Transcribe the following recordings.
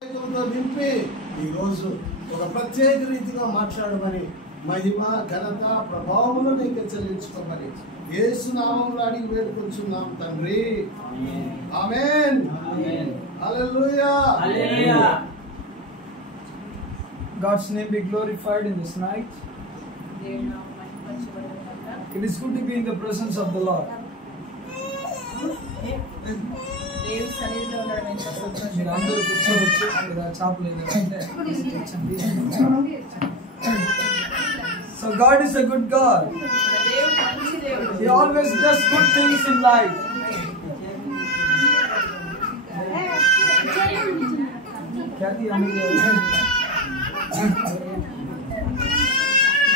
నింపి ఈరోజు ఒక ప్రత్యేక రీతిగా మాట్లాడమని మహిమ ఘనత ప్రభావములు నీకు చెల్లించుకోమని యేసు నామములో అడిగి వేడుకొంచున్నాం తండ్రి. ఆమేన్. హల్లెలూయా. God's name be glorified in this night. It is good to be in the presence of the Lord. So God is a good God. He always does good things in life.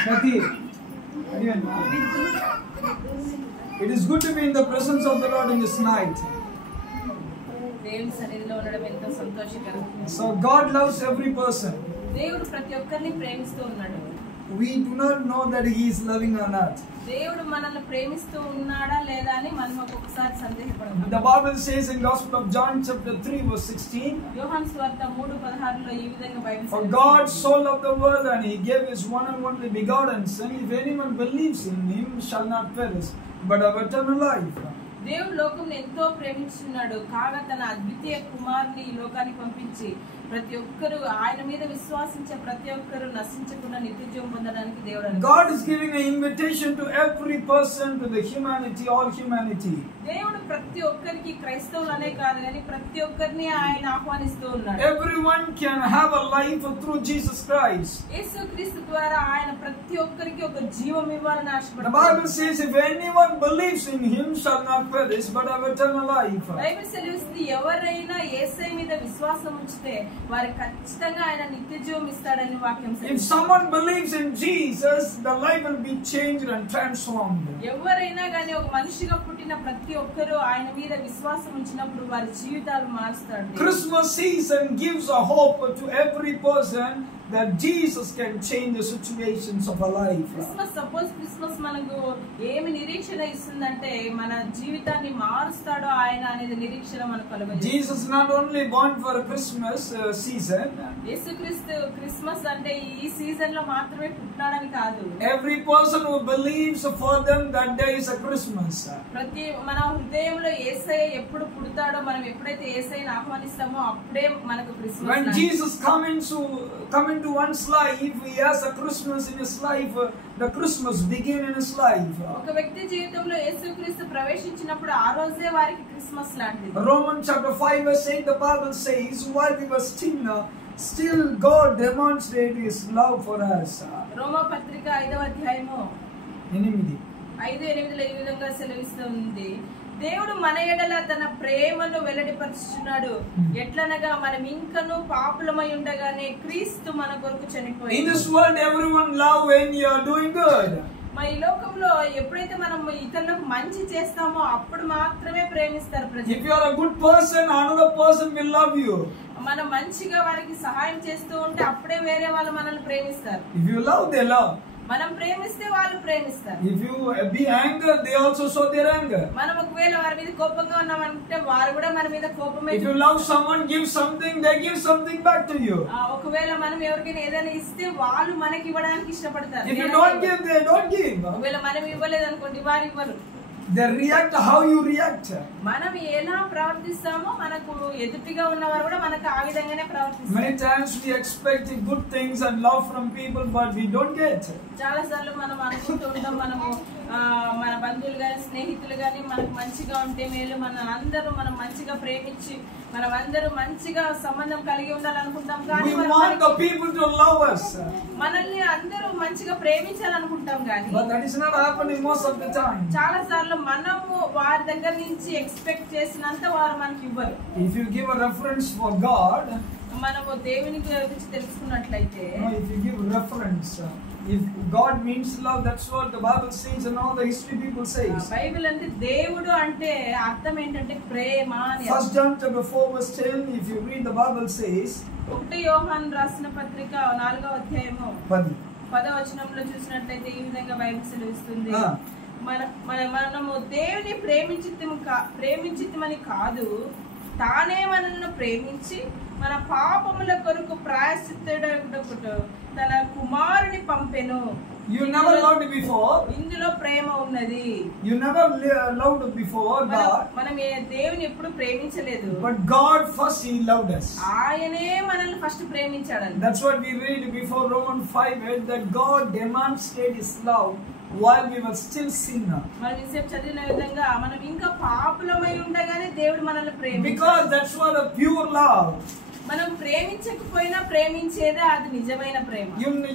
Kathy, it is good to be in the presence of the Lord in this night. So God loves every person. We do not know that He is loving or not. The Bible says in Gospel of John chapter 3 verse 16, For God so loved the world and He gave His one and only begotten Son, if anyone believes in Him shall not perish, but have eternal life. దేవుడు లోకంను ఎంతో ప్రేమించున్నాడు కాగా తన అద్వితీయ కుమారుని ఈ లోకానికి పంపించి ప్రతి ఒక్కరు ఆయన మీద విశ్వాసించే ప్రతి ఒక్కరు నశించకుండా నిత్యజీవం పొందడానికి దేవుడు God is giving an invitation to every person, to the humanity, all humanity. దేవుడు ప్రతి ఒక్కరికి క్రైస్తవులనే కాదు కానీ ప్రతి ఒక్కరిని ఆయన ఆహ్వానిస్తూ ఉన్నాడు. Everyone can have a life through Jesus Christ. యేసుక్రీస్తు ద్వారా ఆయన ప్రతి ఒక్కరికి ఒక జీవం ఇవ్వాలని ఆశపడుతున్నాడు. The Bible says if anyone believes in Him shall not perish but have eternal life. Bible సెలవిస్తుంది ఎవరైనా యేసయ్య మీద విశ్వాసం ఉంచితే వారికి ఖచ్చితంగా ఆయన నిత్యజీవం ఇస్తాడని వాక్యం సెలవిస్తుంది. If someone believes in Jesus, the life will be changed and transformed. ఎవరైనా గాని ఒక మనిషిగా పుట్టిన ప్రతి ఒక్కరు ఆయన మీద విశ్వాసం ఉంచినప్పుడు వారి జీవితాలు మారుస్తాడు. Christmas season gives a hope to every person that Jesus can change the situations of our life. Christmas మనకు ఏమి నిరీక్షణ ఇస్తుందంటే మన జీవితాన్ని మారుస్తాడో ఆయన అనేది నిరీక్షణ మనకు కలుగుతుంది. Jesus not only born for a Christmas season. యేసుక్రీస్తు క్రిస్మస్ అంటే ఈ సీజన్ లో మాత్రమే పుట్టాడని కాదు. Every person who believes for them that day is a Christmas. ప్రతి మన హృదయంలో యేసయ్య ఎప్పుడు పుడతాడో మనం ఎప్పుడైతే యేసయ్యని ఆహ్వానిస్తామో అప్పుడే మనకు Christmas. When Jesus come into one's life, he has a Christmas in his life. The Christmas begin in his life. ఒక వ్యక్తి జీవితంలో యేసుక్రీస్తు ప్రవేశించినప్పుడు ఆ రోజే వారికి క్రిస్మస్ లాంటిది. Romans chapter 5 verse 8 the Bible says, while we were still God demonstrated His love for us. రోమా పత్రిక 5వ అధ్యాయము 5:8 ఈ విధంగా సెలవిస్తుంది. దేవుడు మన ఎడల తన ప్రేమను వెల్లడిపరుచుచున్నాడు. ఎట్లనగా మనం ఇంకను పాపులమై ఉండగానే క్రీస్తు మన కొరకు చనిపోయాడు. In this world everyone love when you are doing good. ఈ లోకంలో ఎప్పుడైతే మనం ఇతరులకు మంచి చేస్తామో అప్పుడు మాత్రమే ప్రేమిస్తారు ప్రజలు. If you are a good person, another person will love you. మనం మంచిగా వారికి సహాయం చేస్తూ ఉంటే అప్పుడే వేరే వాళ్ళు మనల్ని ప్రేమిస్తారు. If you love, they love. మనం ప్రేమిస్తే వాళ్ళు ప్రేమిస్తారు. If you be anger, they also show their anger. మనం ఒకవేళ వారి మీద కోపంగా ఉన్నామంటే వారు కూడా మన మీద కోపమే. If you love someone, give something, they give something back to you. ఒకవేళ మనం ఎవరికైనా ఏదైనా ఇస్తే వాళ్ళు మనకి ఇవ్వడానికి ఇష్టపడతారు. If you don't give, they don't give. ఒకవేళ మనం ఇవ్వలేదు అనుకోండి వారు ఇవ్వరు. They react how you react. మనం ఎలా ప్రవర్తిస్తామో మనకు ఎదుటిగా ఉన్నవారు కూడా మనకు ఆ విధంగానే ప్రవర్తిస్తారు. Many times we expect good things and love from people, but we don't get. చాలా సార్లు మనం అనుకుంటూ ఉంటాం మనము మన బంధువులు గాని స్నేహితులు గాని మనకు మంచిగా ఉంటే మేలు, మనం మంచిగా ప్రేమించి మనం అందరూ మంచిగా సంబంధం కలిగి ఉండాలనుకుంటాం కానీ we want the people to love us. మనల్ని అందరూ మంచిగా ప్రేమించాలనుకుంటాం కానీ but that is not happening most of the time. చాలా సార్లు మనము వారి దగ్గర నుంచి ఎక్స్పెక్ట్ చేసినంత వారు మనకి ఇవ్వరు. If you give a reference for God, మనము దేవుని గురించి తెలుసుకున్నట్లయితే if you give reference, if God means love, that's what the Bible says and all the history people says. Bible అంటే దేవుడు అంటే అర్థం ఏంటంటే ప్రేమ అని. 1 John chapter 4 verse 10, if you read the Bible says, 1 యోహాను రాసిన పత్రిక 4వ అధ్యాయము 10వ వచనంలో చూసినట్లయితే ఈ విధంగా బైబిల్ సెలవిస్తుంది. మనము దేవుని ప్రేమించితిమని కాదు, తానే మనల్ని ప్రేమించి మన పాపం పాపుల కొరకు ప్రాయశ్చిత్తుడగుటకు తన కుమారుని పంపెను. You never loved before. ఇందులో ప్రేమ ఉన్నది. You never loved before God. మనం దేవుని ఎప్పుడు ప్రేమించలేదు. But God first He loved us. ఆయనే మనల్ని ఫస్ట్ ప్రేమించాడు. That's what we read before Romans 5:8, that God demonstrated His love while we were still sinners. మనం ఇంతసేపు చదివిన విధంగా మనం ఇంకా పాపులమై ఉండగానే దేవుడు మనల్ని ప్రేమించాడు. Because that's what a pure love. మనం ప్రేమించకపోయినా ప్రేమించేదే అది నిజమైన ప్రేమ.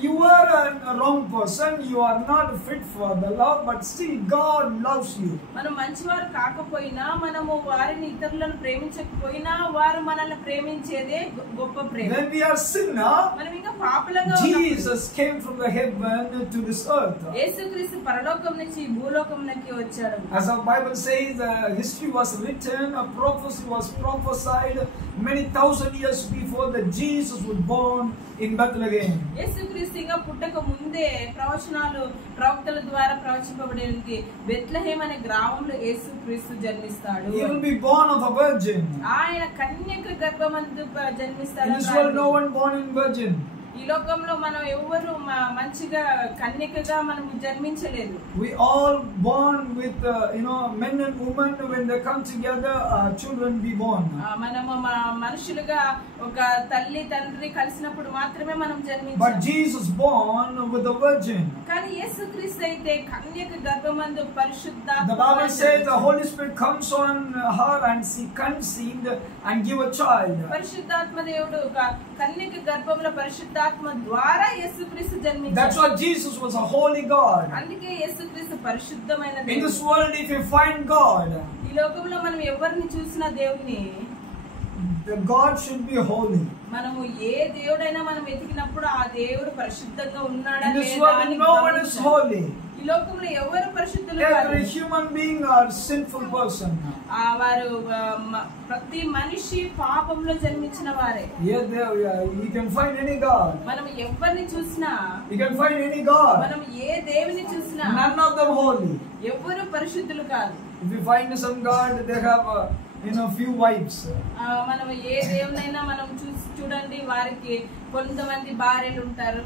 You are a wrong person, you are not fit for the love, but still God loves you. మనం మంచివారు కాకపోయినా, మనము వారిని ఇతరులను ప్రేమించకపోయినా వారు మనల్ని ప్రేమించేదే గొప్ప ప్రేమ. When we are sinner, మనం ఇంకా పాపులంగా Jesus came from the heaven to this earth. యేసుక్రీస్తు పరలోకం నుంచి భూలోకంలోకి వచ్చాడు. As the Bible says, history was written, a prophecy was prophesied many thousand years before that Jesus was born in Bethlehem. యేసుక్రీస్తు ఇంకా పుట్టక ముందే ప్రవచనాలు ప్రవక్తల ద్వారా ప్రవచింపబడింది. బెత్లెహేమ్ అనే గ్రామంలో యేసుక్రీస్తు జన్మిస్తాడు. He will be born of a virgin. ఆయన కన్యక గర్భమందు జన్మిస్తాడు. In this world no one born in virgin. ఈ లోకంలో మనం ఎవరు మంచిగా కన్యకగా మనం జన్మించలేదు. We all born with men and women, when they come together, children be born. మనము మనుషులుగా ఒక తల్లి తండ్రి కలిసినప్పుడు మాత్రమే మనం జన్మించాం. But Jesus born with a virgin. కానీ యేసుక్రీస్తు అయితే కన్యక గర్భమందు పరిశుద్ధాత్మ. The Bible says the Holy Spirit comes on her and she conceived and give a child. పరిశుద్ధాత్మ దేవుడు ఒక కన్యక గర్భంలో పరిశుద్ధాత్మ ద్వారా యేసుక్రీస్తు జన్మించాడు. That's why Jesus was a holy God. అందుకే యేసుక్రీస్తు పరిశుద్ధమైన దేవుడు. In this world if you find God, ఈ లోకంలో మనం ఎవరిని చూసినా దేవుని, the God should be holy. మనము ఏ దేవుడైనా మనం వెతికినప్పుడు ఆ దేవుడు పరిశుద్ధంగా ఉన్నాడా In this లేదా world అని no one is holy. ఈ లోకంలో ఎవరు పరిశుద్ధులు కాదు. Every human being are sinful person. వారు ప్రతి మనిషి పాపంలో జన్మించిన వారే. You can find any God. మనం ఎవరిని చూసినా, You can find any God. మనం ఏ దేవుని చూసినా None of them holy. ఎవరు పరిశుద్ధులు కాదు. If you find some God, they have few wives. మనం ఏ దేవునైనా మనం చూడండి, వారికి కొంతమంది భార్యలు ఉంటారు.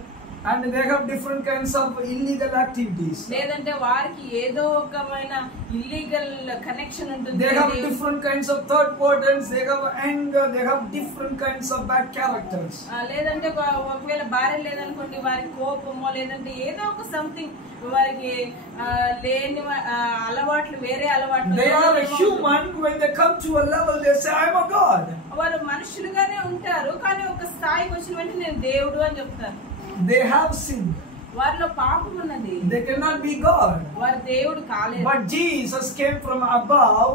And they have different kinds of illegal activities. లేదంటే వారికి ఏదో ఒకమైన ఇల్లీగల్ కనెక్షన్ ఉంటుంది. They have different kinds of third parties. They have anger. They have different kinds of bad characters. లేదంటే ఒకవేళ భార్య లేదనుకోండి, వారికి కోపమో లేదంటే ఏదో ఒక సంథింగ్ వారికి లేని అలవాట్లు, వేరే అలవాట్లు. They are a human. When they come to a level, they say, "I am a God." వారు మనుషులుగానే ఉంటారు, కానీ ఒక స్థాయికి వచ్చిన వెంటనే నేను దేవుడు అని చెప్తారు. They have sinned. వారిలో పాపం ఉన్నది. They cannot be God. వారు దేవుడు కాలేదు. But Jesus came from above.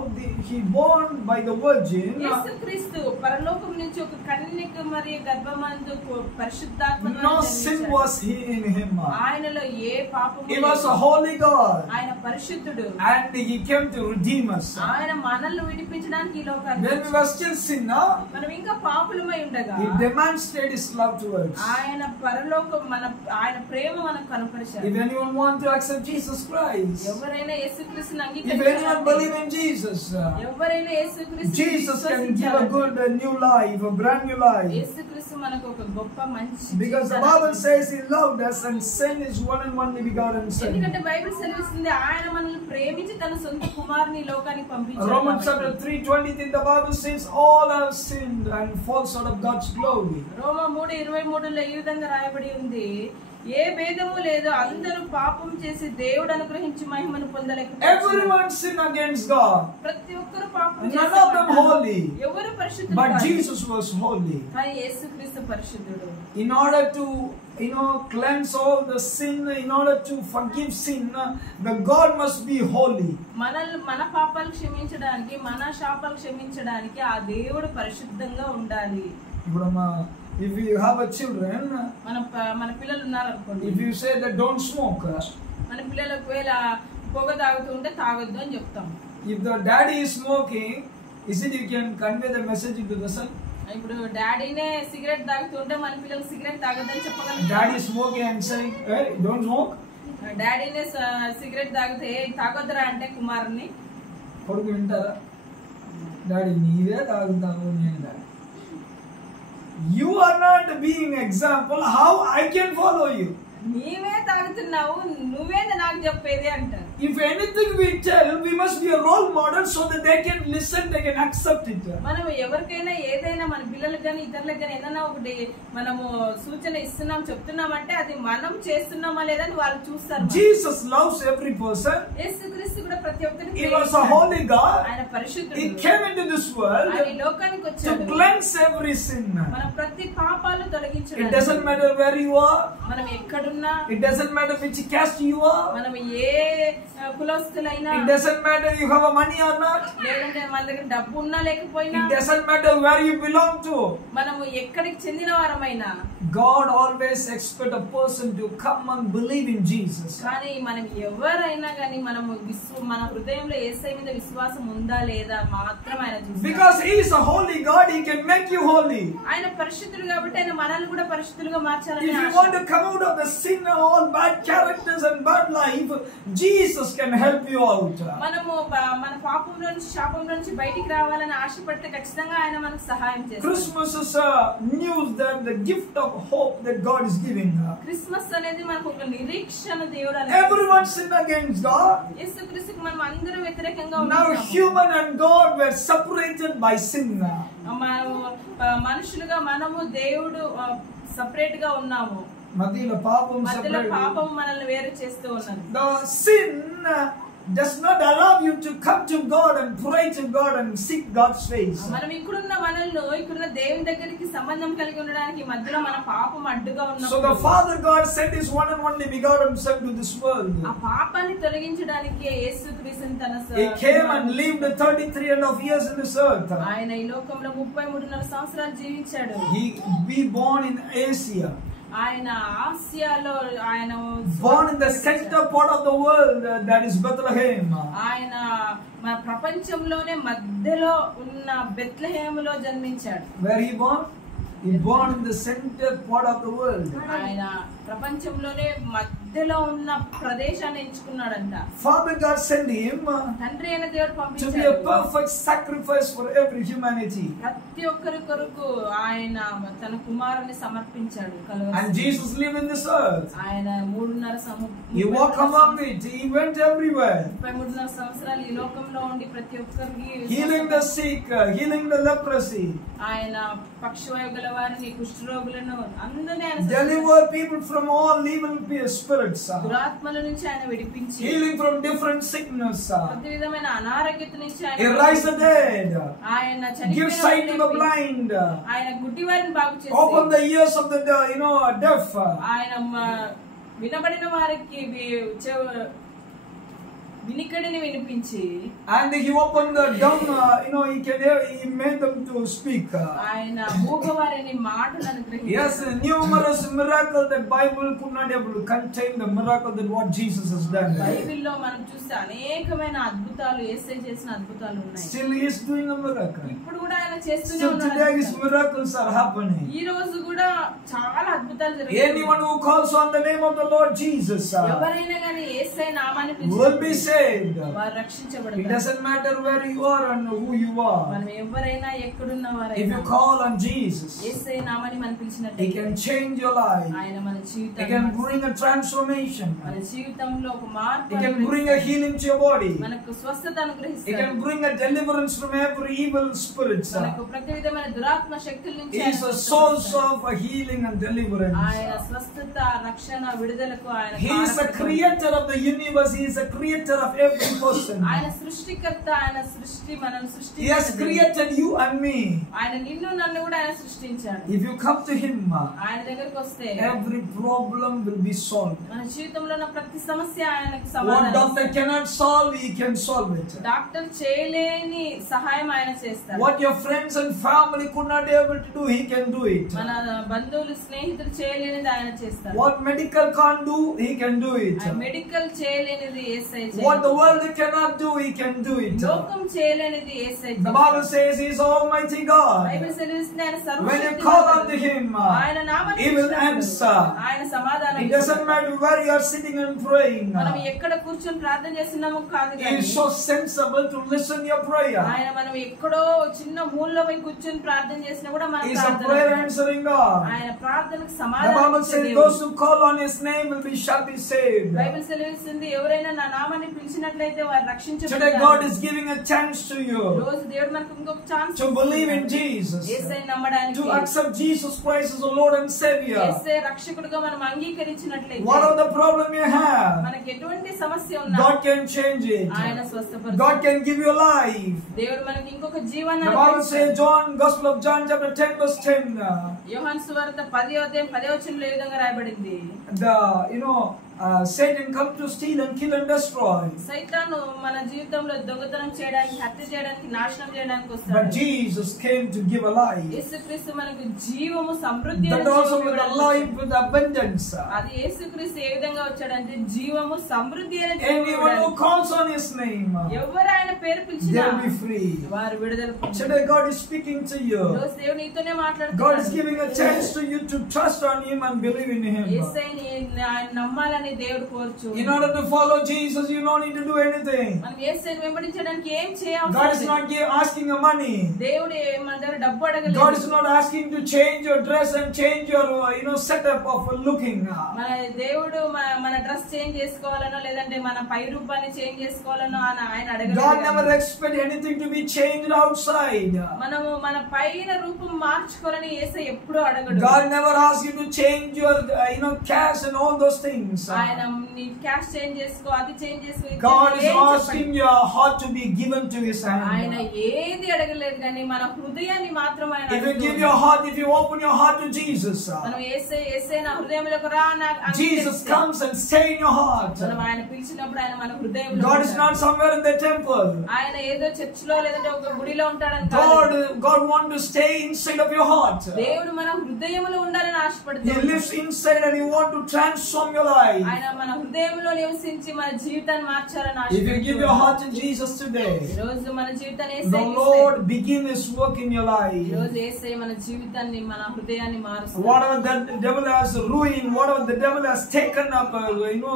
He born by the virgin. యేసుక్రీస్తు పరలోకం నుంచి ఒక కన్యక మరియు గర్భమందు పరిశుద్ధాత్మ. No sin was in him. ఆయనలో ఏ పాపము He was a holy God. ఆయన పరిశుద్ధుడు. And he came to redeem us. ఆయన మనల్ని విడిపించడానికి ఈ లోకానికి When we were still sinner, మనం ఇంకా పాపులమై ఉండగా he demonstrated his love towards us. ఆయన పరలోకం ఆయన ప్రేమ మనకు కనపరిచారు. If anyone want to accept Jesus Christ, ఎవరైనా యేసుక్రీస్తుని if అంగీకరించాలి, anyone believe in Jesus, ఎవరైనా యేసుక్రీస్తుని Jesus can give a good, a new life, a brand new life. యేసుక్రీస్తు మనకు ఒక గొప్ప మంచి Because the Bible says He loved us and sent His one and only begotten Son. ఎందుకంటే Bible సెలవిస్తుంది ఆయన మనల్ని ప్రేమించి తన సొంత కుమారుని ఈ లోకానికి పంపించాడు. Romans chapter 3:23, the Bible says all have sinned and fall short of God's glory. రోమా 3:23లో ఈ విధంగా రాయబడి ఉంది, ఏ భేదము లేదు, అందరూ పాపం చేసి దేవుడు అనుగ్రహించి మహిమను పొందలేకపోయారు. Everyone sinned against God. ప్రతి ఒక్కరు పాపం None చేశారు. of them holy. ఎవరు పరిశుద్ధులు But కాదు. Jesus was holy. కానీ యేసుక్రీస్తు పరిశుద్ధుడు. In order to cleanse all the sin, in order to forgive sin, the God must be holy. మన పాపాలు క్షమించడానికి, మన శాపాలు క్షమించడానికి ఆ దేవుడు పరిశుద్ధంగా ఉండాలి. If you have a children, మన పిల్లలు ఉన్నారు అనుకోండి, if you say that don't smoke, మన పిల్లలకు ఒకవేళ పొగ తాగుతూ ఉంటే తాగొద్దు అని చెప్తాం. if the daddy is smoking, is it you can convey the message to the son? ఇప్పుడు డాడీనే సిగరెట్ తాగుతూ ఉంటే మన పిల్లలు సిగరెట్ తాగొద్దని చెప్పగలం. Daddy is smoking and saying, "Hey, don't smoke." డాడీనే సిగరెట్ తాగితే తాగొద్దురా అంటే కుమారుని కొడుకు వింటారా? డాడీ నీవే తాగుతావు, నేను తాగు. You are not being example. How I can follow you? నీవే తాగుతున్నావు, నువ్వేంది నాకు చెప్పేది అంటారు. If anything we tell, we must be a role model so that they can listen, they can accept it. మనం ఎవరికైనా ఏదైనా మన పిల్లలకు కానీ ఇతరులకు కానీ ఏదైనా ఒకటి మనము సూచన ఇస్తున్నాం చెప్తున్నామంటే అది మనం చేస్తున్నామా లేదని వాళ్ళు చూస్తారు. Jesus loves every person. యేసుక్రీస్తు కూడా ప్రతి ఒక్కరిని He was a holy God. ఆయన పరిశుద్ధుడు. He came into this world ఆయన ఈ లోకానికి to వచ్చాడు cleanse every sin. మన ప్రతి పాపాలు తొలగించడానికి. It doesn't matter where you are. మనం ఎక్కడున్నా, It doesn't matter which caste you are. మనం ఏ కులస్తులైనా, It doesn't matter you have a money or not. లేదంటే మన దగ్గర డబ్బు ఉన్నా లేకపోయినా, It doesn't matter where you belong to. మనము ఎక్కడికి చెందిన వారమైనా, God always expects a person to come and believe in Jesus. కానీ మనం ఎవరైనా కానీ మనము మన హృదయంలో యేసయ్య మీద విశ్వాసం ఉందా లేదా మాత్రం ఆయన చూస్తారు. Because He is a holy God, He can make you holy. ఆయన పరిశుద్ధుడు కాబట్టి ఆయన మనల్ని కూడా పరిశుద్ధులుగా మార్చాలని If you Asha. want to come out of the sin and all bad characters and bad life, Jesus can help you out. మనము మన పాపంలో నుంచి శాపంలో నుంచి బయటికి రావాలని ఆశపడితే ఖచ్చితంగా ఆయన మనకు సహాయం చేస్తారు. Christmas is a news that the gift of hope that God is giving. Christmas అనేది మనకు ఒక నిరీక్షణ దేవుడు అని. Everyone sinned against God. యేసుక్రీస్తుకు మనం అందరూ వ్యతిరేకంగా Now ఉన్నాము. human and God were separated by sin. మనము మనుషులుగా మనము దేవుడు సెపరేట్ గా ఉన్నాము. మధ్యలో పాపం మనల్ని వేరు చేస్తూ ఉన్నది. The sin does not allow you to come to God and pray to God and seek God's face. మనం ఇక్కడున్న దేవుని దగ్గరికి సంబంధం కలిగి ఉండడానికి మధ్యలో మన పాపం అడ్డుగా ఉన్నప్పుడు, So the Father God sent His one and only begotten Son to this world. ఆ పాపాన్ని తొలగించడానికి యేసుక్రీస్తుని తన He came and lived 33.5 years in this earth. ఆయన ఈ లోకంలో 33.5 సంవత్సరాలు జీవించాడు. He be born in Asia. ఆయన ఆసియాలో ఆయన Born in the center part of the world, that is Bethlehem. ఆయన మన ప్రపంచంలోనే మధ్యలో ఉన్న బెత్లెహేములో జన్మించాడు. Where he born? He born in the center part of the world. ఆయన ప్రపంచంలోనే మధ్యలో ఉన్న ప్రదేశాన్ని ఎంచుకున్నాడంట. Father God sent him తండ్రి అయిన దేవుడు to be a పంపించాడు perfect sacrifice for every humanity. ప్రతి ఒక్కరి కొరకు ఆయన తన కుమారుని సమర్పించాడు. And Jesus lived in this earth. ఆయన 3.5 He walked among it. He went everywhere. 33.5 సంవత్సరాలు ఈ లోకంలో ఉండి ప్రతి ఒక్కరికి Healing the sick, healing the leprosy. ఆయన పక్షవాయు గల వారిని, కుష్ఠరోగులను అందరినీ ఆయన Deliver people from all evil spirits. దురాత్మల నుంచి ఆయన విడిపించి, Healing from different sickness. ప్రతి విధమైన అనారోగ్యత నుంచి He raised the dead. ఆయన Give sight to the blind. ఆయన గుడ్డి వారిని బాగు చేసి, Open the ears of the deaf. ఆయన వినబడిన వారికి వినికిడిని వినిపించి, And he opened the dumb, he made them to speak. ఆయన మూగవారిని మాటలు అనుగ్రహించారు. Yes, numerous miracles that Bible could not able to contain the miracle that what Jesus has done. బైబిల్లో మనం చూస్తే అనేకమైన అద్భుతాలు, యేసయ్య చేసిన అద్భుతాలు ఉన్నాయి. Still he is doing a miracle. ఇప్పుడు కూడా ఆయన చేస్తూనే So today his ఉన్నారు. miracles are happening. ఈ రోజు కూడా చాలా అద్భుతాలు జరుగుతాయి. Anyone who calls on the name of the Lord Jesus ఎవరైనా కానీ యేసయ్య నామాన్ని will be saved. వారు It రక్షించబడతారు. doesn't matter where you are and who you are. మనం ఎవరైనా ఎక్కడున్న If వారైనా you call on Jesus, యేసయ్య నామాన్ని మనం He పిలిచినట్లయితే can change your life. ఆయన మన He జీవితాన్ని can bring a transformation. మన జీవితంలో ఒక మార్పు He can bring a healing to your body. మనకు స్వస్థత He అనుగ్రహిస్తాడు. can bring a deliverance from every evil spirit. మనకు ప్రతి విధమైన దురాత్మ శక్తుల నుంచి He is ఆయన a స్వస్థత source ఇస్తాడు. of healing and deliverance. ఆయన స్వస్థత, రక్షణ, విడుదలకు ఆయన He is a కారకుడు. creator of the universe. He is a creator of every person. ఆయన సృష్టికర్త, ఆయన మనల్ని He has created you and me. ఆయన నిన్ను నన్ను కూడా ఆయన సృష్టించాడు. If you come to Him, ఆయన దగ్గరికి వస్తే every problem will be solved. మన జీవితంలో ఉన్న ప్రతి సమస్య ఆయనకు What సమాధానం doctor cannot solve, He can solve it. Doctor చేయలేని సహాయం ఆయన చేస్తాడు. What your friends and family could not able to do, He can do it. మన బంధువులు, స్నేహితులు చేయలేనిది ఆయన చేస్తాడు. What medical can't do, He can do it. Medical చేయలేనిది యేసయ్య What What the world cannot do, He can do it. లోకం చేయలేనిది యేసయ్య The Bible says He is Almighty God. Bible సెలవిస్తుంది ఆయన When you సర్వశక్తిమంతుడు. call unto Him, ఆయన నామమున He will పిలిచినప్పుడు answer. ఆయన సమాధానం It doesn't matter where you are sitting and praying. మనం ఎక్కడ కూర్చొని ప్రార్థన చేస్తున్నామో కాదు He కానీ is so sensible to listen your prayer. ఆయన మనం ఎక్కడో చిన్న మూలలో పోయి కూర్చొని ప్రార్థన చేసినా కూడా మన He is a prayer answering God. ఆయన ప్రార్థనకు The సమాధానం Bible ఇచ్చే says దేవుడు. those who call on His name shall be saved. Bible సెలవిస్తుంది ఎవరైనా నా నామాన్ని పిలిచినట్లయితే వారు Today రక్షించబడతారు. God is giving a chance to you రోజు దేవుడు మనకు ఇంకొక chance to believe in Jesus, యేసయ్యను నమ్మడానికి, to accept Jesus Christ as the Lord and Savior. యేసయ్య రక్షకుడుగా మనం అంగీకరించినట్లయితే What are the problem you have? మనకి ఎటువంటి సమస్య ఉన్నా God can change it. ఆయన స్వస్థపరుస్తాడు. God can give you life. దేవుడు మనకి ఇంకొక The జీవనాన్ని Bible says, Gospel of John chapter 10 verse 10. యోహాను సువార్త 10వ అధ్యాయం 10వ వచనంలో ఏ విధంగా రాయబడింది? Satan come to steal and kill and destroy. సైతాను మన జీవితంలో దొంగతనం చేయడానికి, హత్య చేయడానికి, నాశనం చేయడానికి But వస్తాడు. Jesus came to give a life. యేసుక్రీస్తు మనకు జీవము, సమృద్ధి That also with a life with abundance. అది యేసుక్రీస్తు ఏ విధంగా వచ్చాడంటే జీవము, సమృద్ధి అయిన Anyone who జీవము. calls on His name, ఎవరు ఆయన పేరు they పిలిచినా will be free. వారు విడుదల పొందుతారు. Today God is speaking to you. ఈరోజు దేవుడు నీతోనే God is మాట్లాడుతున్నాడు. giving a chance to you to trust on Him and believe in Him. యేసయ్యని ఆయన నమ్మాలని దేవుడు కోరుచు. In order to follow Jesus, you don't need to do anything. మనం యేసయ్యని వెంబడించడానికి ఏం God is చేయాలి? not asking you money. దేవుడు మన దగ్గర డబ్బు అడగలేదు. God is not asking to change your dress and change your setup of looking. మన దేవుడు మన డ్రెస్ చేంజ్ చేసుకోవాలనో లేదంటే మన పై రూపాన్ని చేంజ్ చేసుకోవాలనో ఆయన God never అడగలేదు. expect anything to be changed outside. మనము మన పైన రూపం మార్చుకోవాలని యేసయ్య ఎప్పుడూ అడగడు. God never asks you to change your cash and all those things. ఆయన నీ క్యాష్ చేంజ్ చేసుకో, అది చేంజ్ చేసుకో, ఇది God చేంజ్ is చేసుకో, ఏం asking చెప్పండి. your heart to be given to His ఆయన hand. ఏది అడగలేదు కానీ మన హృదయాన్ని మాత్రం ఆయన If you give అడుగుతున్నాడు. your heart, if you open your heart to Jesus, మనం యేసయ్య నా హృదయంలోకి రా అని Jesus అంగీకరిస్తే, comes and stay in your heart. మనం ఆయన పిలిచినప్పుడు ఆయన మన హృదయంలో God is ఉంటాడు. not somewhere in the temple. ఆయన ఏదో చర్చ్ లో లేదంటే ఒక గుడిలో ఉంటాడని కాదు. God wants to stay inside of your heart. దేవుడు మన హృదయంలో ఉండాలని He ఆశపడుతున్నాడు. lives inside and He wants to transform your life. ఆయన మన హృదయంలో నివసించి మన జీవితాన్ని మార్చాలని If you give your heart to Jesus today, ఈ రోజు మన జీవితాన్ని the యేసయ్యకి ఇస్తే, Lord begin His work in your ఈ life. రోజు యేసయ్య మన జీవితాన్ని, మన హృదయాన్ని మారుస్తాడు. Whatever the devil has ruined, whatever the devil has taken up,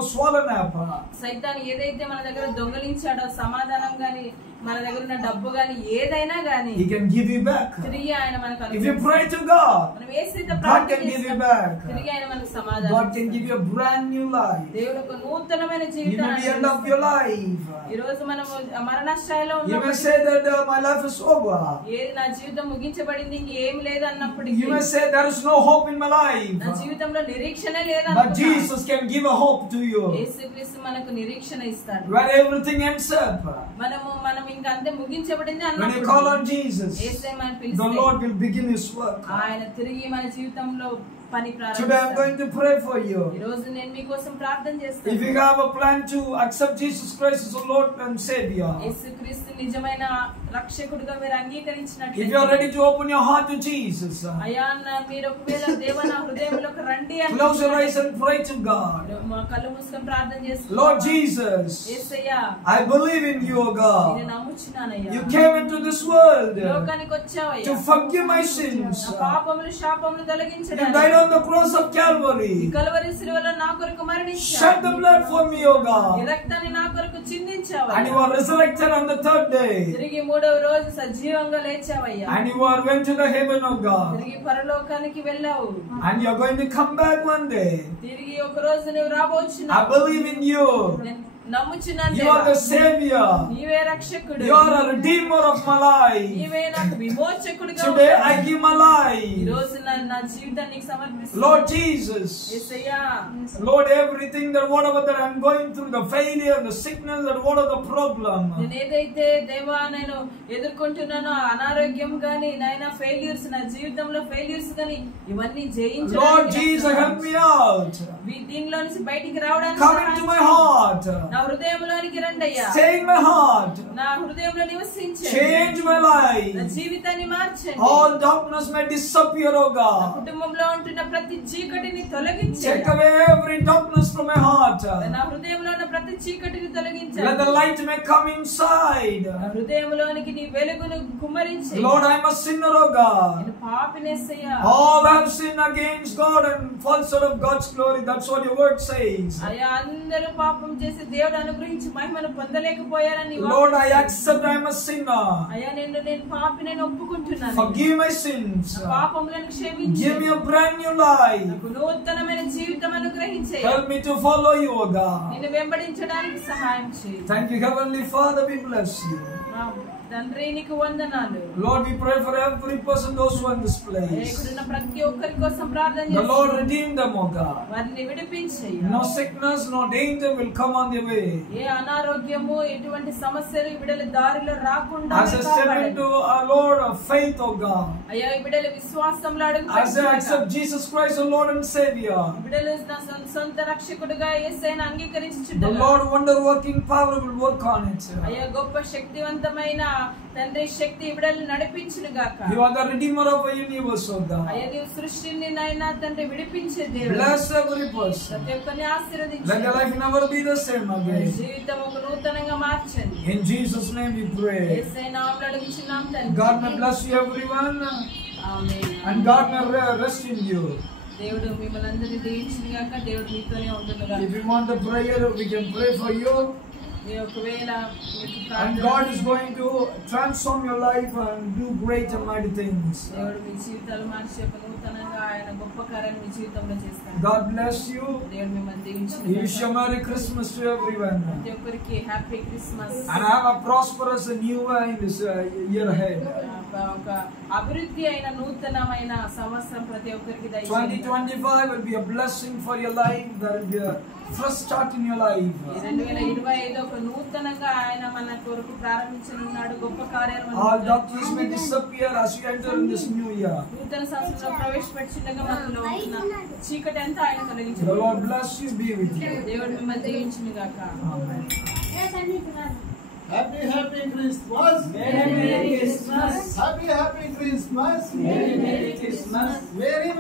swollen up, సైతాన్ ఏదైతే మన దగ్గర దొంగలించాడో, సమాధానం గాని, మన దగ్గర ఉన్న డబ్బు గాని, ఏదైనా గాని He can give you back. తిరిగి ఆయన మనకు If you అనుగ్రహిస్తాడు. pray to God, మనం యేసయ్యతో God ప్రార్థన can give you చేస్తాం. back. తిరిగి ఆయన మనకు సమాధానం God can give ఇస్తాడు. you a brand new life. దేవుడు ఒక నూతనమైన Even జీవితాన్ని the end of your life, ఈ రోజు మనము మరణాశ్రయంలో you may ఉన్నప్పుడు say that my life is over. ఏది నా జీవితం ముగించబడింది, ఇంకేం లేదు అన్నప్పటికీ, You may say there is no hope in my life. నా జీవితంలో నిరీక్షణ లేదు But అనుకున్నా, Jesus can give a hope to you. యేసుక్రీస్తు మనకు నిరీక్షణ ఇస్తాడు. Where everything ends up. మనం ఇంకా అంతే ముగించబడింది When you అన్నప్పుడు call on Jesus, యేసయ్య మనం the పిలిస్తే Lord will begin His work. ఆయన తిరిగి మన జీవితంలో పని Today I'm ప్రారంభిస్తాడు. going to pray for you. ఈ రోజు నేను మీకోసం ప్రార్థన If చేస్తాను. you have a plan to accept Jesus Christ as a Lord and Savior, యేసుక్రీస్తు నిజమైన రక్షకుడిగా మీరు if you are అంగీకరించినట్లయితే, ready to open your heart to Jesus, అయ్యా మీరు ఒకవేళ దేవా నా హృదయంలోకి రండి అని close your eyes and pray to God. మా కళ్ళు మూసుకొని ప్రార్థన చేస్తున్నాం. Lord Jesus, Yesayya I believe in you, O God. నేను నమ్ముచున్నానయ్యా. You came into this world లోకానికి వచ్చావయ్యా. to forgive my sins. నా పాపములు, శాపములు You తొలగించడానికి died on the cross of Calvary. Calvary శిలువలో నా కొరకు Shed మరణించావు. the blood for me, O ఈ God. రక్తాన్ని నా కొరకు చిందించావు. And you are resurrected on the third day. తిరిగి 3వ రోజు సజీవంగా లేచావయ్యా. And you are went to the heaven of God. తిరిగి పరలోకానికి వెళ్ళావు. And you are going to come back one day. తిరిగి ఒక రోజు నువ్వు I రాబోచున్నావు. believe in you. నేను నమ్ముచున్నాను You దేవా. are the Savior. నీవే రక్షకుడు. You are a redeemer of my life. నీవే నాకు విమోచకుడిగా Today ఉన్నావు. I give my ఈ life. రోజు నా జీవితాన్ని నీకు సమర్పిస్తున్నాను. Lord Jesus. Yesayya, Lord, everything that whatever that I'm going through, the failure, the sickness, that what are the problem. నేను ఏదైతే దేవా నేను ఎదుర్కొంటున్నానో, అనారోగ్యం గాని, నాయనా ఫెయిల్యూర్స్, నా జీవితంలో ఫెయిల్యూర్స్ గాని, ఇవన్నీ Lord జయించడానికి Jesus, help me out. దీనిలో నుంచి బయటికి రావడానికి Come సహాయం into my చేయి. heart. నా నా హృదయంలోనికి రండయ్యా. Stay in my heart. నా హృదయంలో నివసించండి. Change my life. నా జీవితాన్ని మార్చండి. All darkness may disappear, O నా God. కుటుంబంలో ఉంటున్న ప్రతి చీకటిని తొలగించండి. Take away every darkness from my heart. నా హృదయంలో ఉన్న ప్రతి చీకటిని తొలగించండి. Let the light may come inside. నా హృదయంలోనికి నీ వెలుగును కుమ్మరించండి. Lord, I am a sinner, O God. నేను పాపినేసయ్యా. All have sinned against God and fall short of God's glory. That's what your word says. అయ్యా అందరూ పాపం చేసి దేవుడు అనుగ్రహించి మహిమను పొందలేకపోయారని నీ Lord, I వాక్యం accept I am a sinner. అయ్యా నేను పాపిని ఒప్పుకుంటున్నాను. Forgive my sins. నా పాపములను క్షమించు. Give me a brand new life. నాకు నూతనమైన జీవితం అనుగ్రహించు. Help me to follow you, O God. నిన్ను వెంబడించడానికి సహాయం చేయి. Thank you, Heavenly Father. We bless you. నా తండ్రి నీకు వందనాలు. Lord, we pray for every person, those who are in this place. ఇక్కడున్న ప్రతి ఒక్కరి కోసం ప్రార్థన The Lord చేస్తున్నాను. redeem them, O God. వారిని విడిపించయ్యా. No sickness, no danger will come on their way. ఏ అనారోగ్యము ఎటువంటి సమస్యలు ఈ బిడ్డల దారిలో రాకుండా As I step into our Lord of faith, O God. అయ్యా ఈ బిడ్డల విశ్వాసంలో అడుగు As I accept Jesus Christ, O Lord and Savior. బిడ్డలు నా సొంత రక్షకుడిగా యేసయ్యను The అంగీకరించుచుండగా Lord wonder working power will work on it. అయ్యా గొప్ప శక్తివంతమైన తండ్రి శక్తి బిడ్డలను నడిపించును గాక. You are the Redeemer of the universe, O God. అయ్యా నీవు సృష్టిని నాయనా తండ్రి విడిపించే దేవుడు. Bless every person. ప్రతి ఒక్కరిని Let ఆశీర్వదించండి. their life never be the same again. జీవితం ఒక నూతనంగా మార్చండి. In Jesus' name we pray. యేసయ్య నామములో అడుగుచున్నాం తండ్రి. God may bless you everyone amen. and God may rest in you. దేవుడు మిమ్మల్ని అందరినీ దీవించును గాక. దేవుడు మీతోనే ఉండును గాక. If you want a prayer, we can pray for you. మీ ఒకవేళ మీకు And ప్రార్థన God is going to transform your life and do great and mighty things. దేవుడు మీ జీవితాలు మార్చి ఒక నూతనంగా ఆయన గొప్ప కార్యాన్ని మీ జీవితంలో చేస్తాడు. God bless you. దేవుడు మిమ్మల్ని దీవించును Wish you గాక. a Merry Christmas to everyone. ప్రతి ఒక్కరికి happy Christmas. And have a prosperous new in this year ahead. ఒక అభివృద్ధి అయిన నూతనమైన సంవత్సరం ప్రతి ఒక్కరికి దయచేయండి. 2025 will be a blessing for your life. There will be a fresh start in your life. 2025 ఒక నూతనంగా ఆయన మన కొరకు ప్రారంభించనున్నాడు. గొప్ప కార్యాలు All darkness may disappear as you enter in this new year. నూతన సంవత్సరంలో ప్రవేశపెట్టిండగా మనలో ఉన్న చీకటి అంతా ఆయన The తొలగించు. Lord bless you, be with you. దేవుడు మిమ్మల్ని దీవించును గాక. Amen. Happy Christmas. Merry Christmas. Happy Christmas. Merry Christmas. Merry